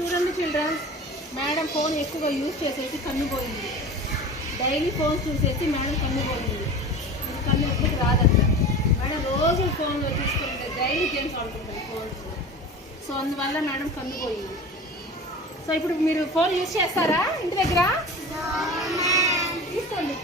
చూడండి children's, madam phone ఎక్కువగా use చేసేసి కన్ను పోయింది. డైలీ ఫోన్ చూసేసి మేడం కన్ను పోయింది. కన్ను ఎప్పటికి రాదంట. మేడం రోజు ఫోన్లో చూసుకుంటే డైలీ గేమ్స్ ఆడుతుంటారు ఫోన్స్. సో అందువల్ల మేడం కన్ను పోయింది. సో ఇప్పుడు మీరు ఫోన్ యూజ్ చేస్తారా ఇంటి దగ్గర? తీసుకోండి.